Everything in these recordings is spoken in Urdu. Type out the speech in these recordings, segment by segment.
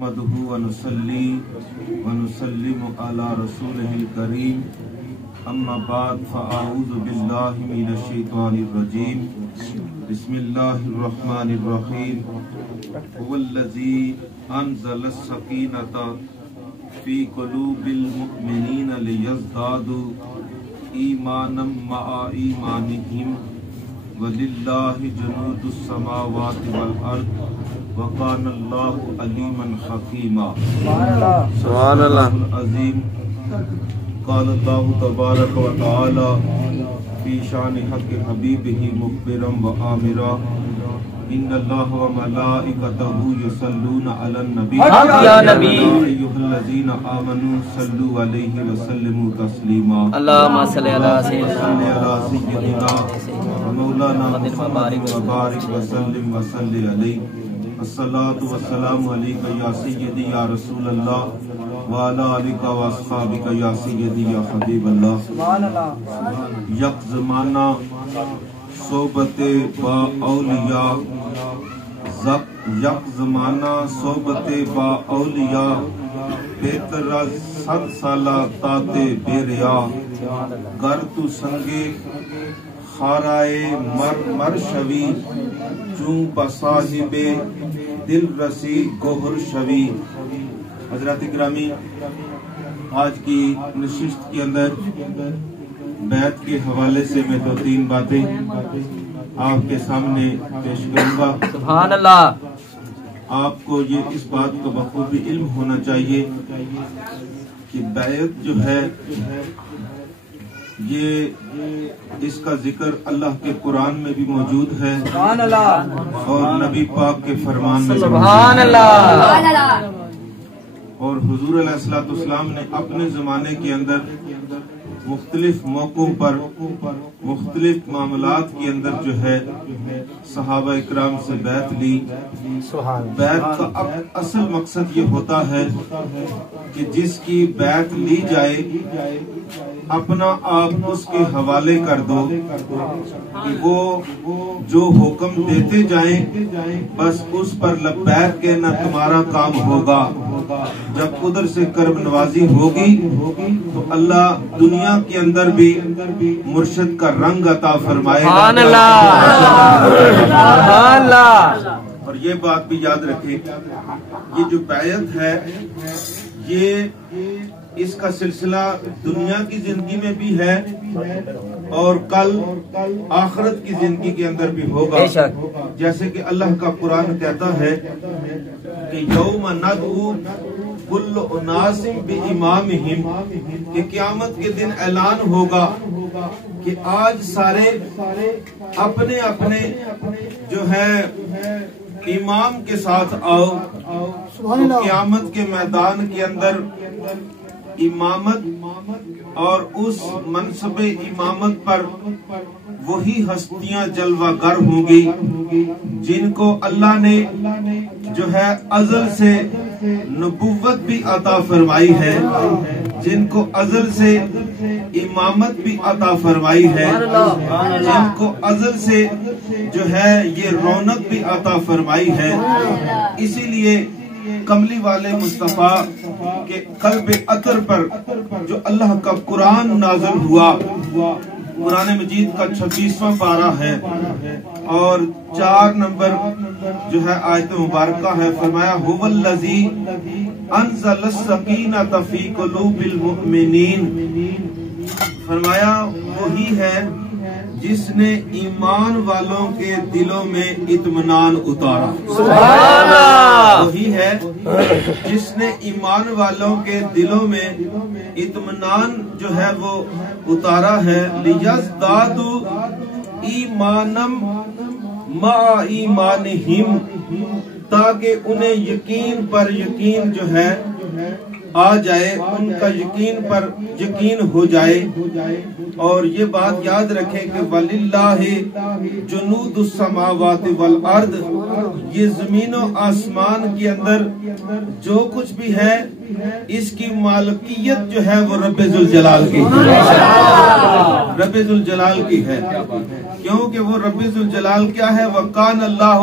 نحمده ونصلي ونسلم على رسوله الكريم اما بعد فاعوذ بالله من الشيطان الرجيم بسم الله الرحمن الرحيم هو الذي انزل السكينة في قلوب المؤمنين ليزدادوا ایمانا مع ایمانهم وللہ جنود السماوات والارض وکان اللہ علیما حکیما سبحان اللہ العظیم قال اللہ تبارک و تعالی فی شان حق حبیبہ مخبرا و آمرا ان اللہ و ملائکتہ یصلون علی النبی یا ایھا الذین آمنوا صلوا علیہ وسلموا تسلیما اللہم صلی علی سیدنا مولانا محمد وبارک وسلم وصلی علیہ الصلاۃ والسلام علیک یا سیدی یا رسول اللہ وعلی آلک و اصحابک یا سیدی یا حبیب اللہ یک زمانہ صحبت با اولیاء یک زمانہ صحبت با اولیاء بہتر از 100 سالہ تاتے بیریا گر تو سنگے خارائے مر شوی چون بصاحب دل رسی گوہر شوی۔ حضرات گرامی، آج کی نشست کے اندر بیعت کے حوالے سے میں 2-3 باتیں آپ کے سامنے پیش کروں گا۔ سبحان اللہ۔ آپ کو یہ اس بات کا بخوبی علم ہونا چاہیے کہ بیعت جو ہے یہ اس کا ذکر اللہ کے قرآن میں بھی موجود ہے اور نبی پاک کے فرمان میں سبحان اللہ۔ اور حضور علیہ السلام نے اپنے زمانے کے اندر مختلف موقعوں پر مختلف معاملات کے اندر جو ہے صحابہ اکرام سے بیعت لی۔ بیعت کا اصل مقصد یہ ہوتا ہے کہ جس کی بیعت لی جائے اپنا آپ اس کے حوالے کر دو کہ وہ جو حکم دیتے جائیں بس اس پر لبیک کہنا تمہارا کام ہوگا۔ جب ادھر سے کرب نوازی ہوگی تو اللہ دنیا کے اندر بھی مرشد کا رنگ عطا فرمائے سبحان اللہ۔ اور یہ بات بھی یاد رکھیں، یہ جو بیعت ہے یہ اس کا سلسلہ دنیا کی زندگی میں بھی ہے اور کل آخرت کی زندگی کے اندر بھی ہوگا، جیسے کہ اللہ کا قرآن کہتا ہے کہ یوم ندعو کل اناس بامامہم، کہ قیامت کے دن اعلان ہوگا کہ آج سارے اپنے اپنے جو ہے امام کے ساتھ آؤ۔ تو قیامت کے میدان کے اندر امامت اور اس منصب امامت پر وہی ہستیاں جلوہ گر ہوں گی جن کو اللہ نے جو ہے ازل سے نبوت بھی عطا فرمائی ہے، جن کو ازل سے امامت بھی عطا فرمائی ہے، جن کو ازل سے جو ہے یہ رونق بھی عطا فرمائی ہے۔ اسی لیے کملی والے مصطفیٰ کے قلب عطر پر جو اللہ کا قرآن نازل ہوا، قرآن مجید کا 26واں پارہ ہے اور 4 نمبر جو ہے آیت مبارکہ ہے، فرمایا هو الذی انزل السکینۃ فی قلوب المؤمنین، فرمایا وہی ہے جس نے ایمان والوں کے دلوں میں اطمینان اتارا۔ سبحان اللہ۔ وہی ہے جس نے ایمان والوں کے دلوں میں اطمینان جو ہے وہ اتارا ہے، لیزدادوا ایمانا مع ایمانہم، تاکہ انہیں یقین پر یقین جو ہے آ جائے، ان کا یقین پر یقین ہو جائے۔ اور یہ بات یاد رکھیں کہ وَلِلَّهِ جُنُودُ السَّمَاوَاتِ وَالْأَرْضِ، یہ زمین و آسمان کے اندر جو کچھ بھی ہے اس کی مالکیت جو ہے وہ رب ذوالجلال کی ہے، رب ذوالجلال کی ہے، کیونکہ وہ رب ذوالجلال کیا ہے؟ وَقَانَ اللَّهُ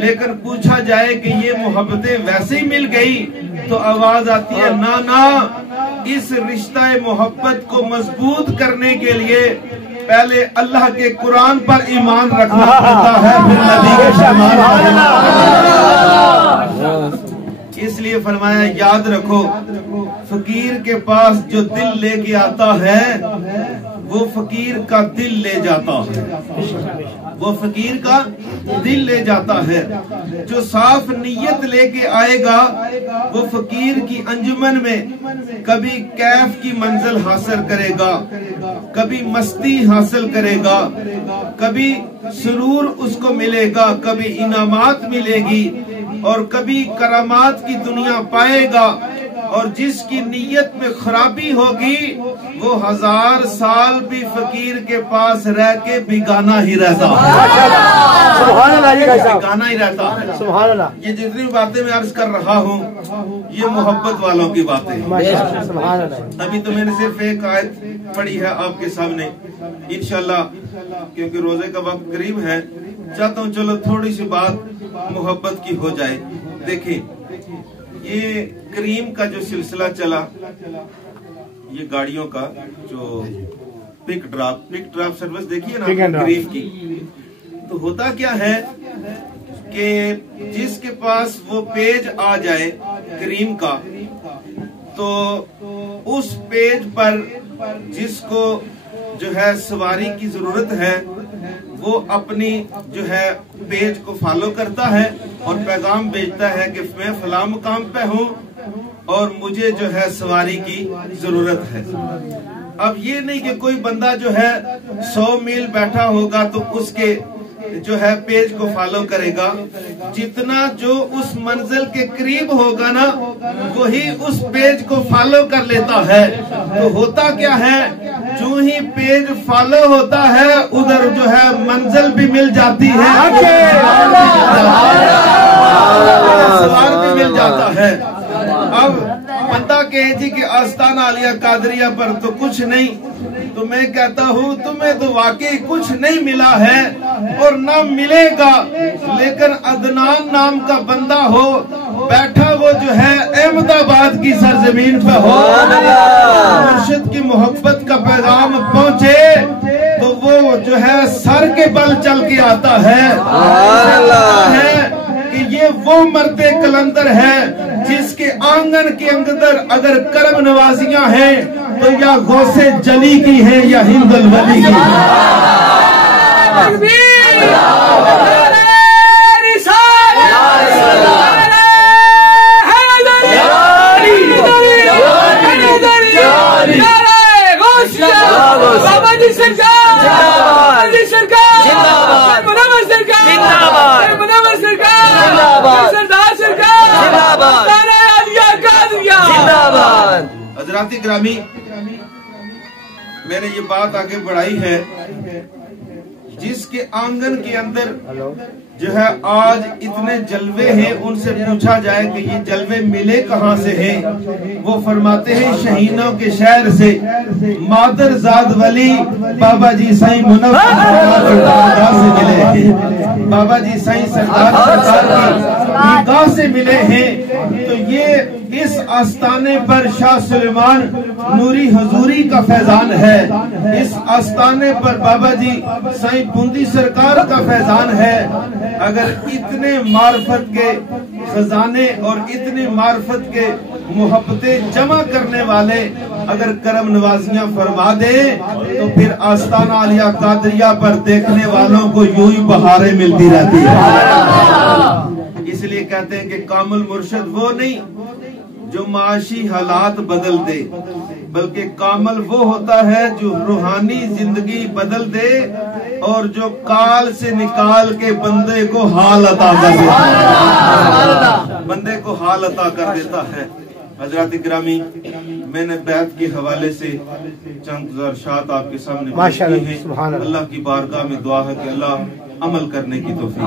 لیکن پوچھا جائے کہ یہ محبتیں ویسے ہی مل گئی تو آواز آتی ہے نا اس رشتہ محبت کو مضبوط کرنے کے لیے پہلے اللہ کے قرآن پر ایمان رکھنا پڑتا ہے، پھر نبی کے شمال پر۔ اس لیے فرمایا یاد رکھو فقیر کے پاس جو دل لے کے آتا ہے وہ فقیر کا دل لے جاتا ہے، وہ فقیر کا دل لے جاتا ہے۔ جو صاف نیت لے کے آئے گا وہ فقیر کی انجمن میں کبھی کیف کی منزل حاصل کرے گا، کبھی مستی حاصل کرے گا، کبھی سرور اس کو ملے گا، کبھی انعامات ملے گی اور کبھی کرامات کی دنیا پائے گا۔ اور جس کی نیت میں خرابی ہوگی وہ 1000 سال بھی فقیر کے پاس رہ کے بیگانہ ہی رہتا ہے، بیگانہ ہی رہتا ہے۔ سبحان اللہ۔ یہ جتنی باتیں میں عرض کر رہا ہوں یہ محبت والوں کی باتیں ہیں۔ سبحان اللہ۔ ابھی تو میں نے صرف ایک آیت پڑھی ہے آپ کے سامنے، انشاءاللہ کیونکہ روزے کا وقت قریب ہے چاہتا ہوں چلو تھوڑی سی بات محبت کی ہو جائے۔ دیکھیں یہ کریم کا جو سلسلہ چلا، یہ گاڑیوں کا جو پک ڈراپ سروس دیکھیے نا کریم کی، تو ہوتا کیا ہے کہ جس کے پاس وہ پیج آ جائے کریم کا تو اس پیج پر جس کو جو ہے سواری کی ضرورت ہے وہ اپنی جو ہے پیج کو فالو کرتا ہے اور پیغام بھیجتا ہے کہ میں فلاں مقام پہ ہوں اور مجھے جو ہے سواری کی ضرورت ہے۔ اب یہ نہیں کہ کوئی بندہ جو ہے 100 میل بیٹھا ہوگا تو اس کے جو ہے پیج کو فالو کرے گا، جتنا جو اس منزل کے قریب ہوگا نا وہی اس پیج کو فالو کر لیتا ہے۔ تو ہوتا کیا ہے جو ہی پیج فالو ہوتا ہے ادھر جو ہے منزل بھی مل جاتی ہے، سوار بھی مل جاتا ہے۔ اب بندہ کہے جی کہ آستانہ عالیہ قادریہ پر تو کچھ نہیں، تو میں کہتا ہوں تمہیں تو واقعی کچھ نہیں ملا ہے اور نہ ملے گا، لیکن عدنان نام کا بندہ ہو بیٹھا وہ جو ہے احمد آباد کی سرزمین پہ ہو، مرشد کی محبت کا پیغام پہنچے تو وہ جو ہے سر کے بل چل کے آتا ہے کہ یہ وہ مرد کلندر ہے جس کے آنگن کے اندر اگر کرم نوازیاں ہیں تو یا غوث جلی کی ہیں یا ہند الولی کی۔ حضرات گرامی میں نے یہ بات آگے بڑھائی ہے، جس کے آنگن کے اندر جو ہے آج اتنے جلوے ہیں ان سے پوچھا جائے کہ یہ جلوے ملے کہاں سے ہیں، وہ فرماتے ہیں شہینوں کے شہر سے، مادر زاد ولی بابا جی سائیں منور سے ملے ہیں، بابا جی سائیں سردار کی نگاہ سے ملے ہیں۔ تو یہ اس آستانے پر شاہ سلیمان نوری حضوری کا فیضان ہے، اس آستانے پر بابا جی سائیں بوندی سرکار کا فیضان ہے۔ اگر اتنے معرفت کے خزانے اور اتنے معرفت کے محبتیں جمع کرنے والے اگر کرم نوازیاں فرما دے تو پھر آستانہ عالیہ قادریہ پر دیکھنے والوں کو یوں ہی بہاریں ملتی رہتی ہے۔ اس لیے کہتے ہیں کہ کامل مرشد وہ نہیں جو معاشی حالات بدل دے، بلکہ کامل وہ ہوتا ہے جو روحانی زندگی بدل دے اور جو کال سے نکال کے بندے کو حال عطا کر دیتا ہے، بندے کو حال عطا کر دیتا ہے۔ حضرات گرامی میں نے بیعت کے حوالے سے چند ارشاد آپ کے سامنے پیش کیے ہیں۔ اللہ کی بارگاہ میں دعا ہے کہ اللہ عمل کرنے کی توفیق۔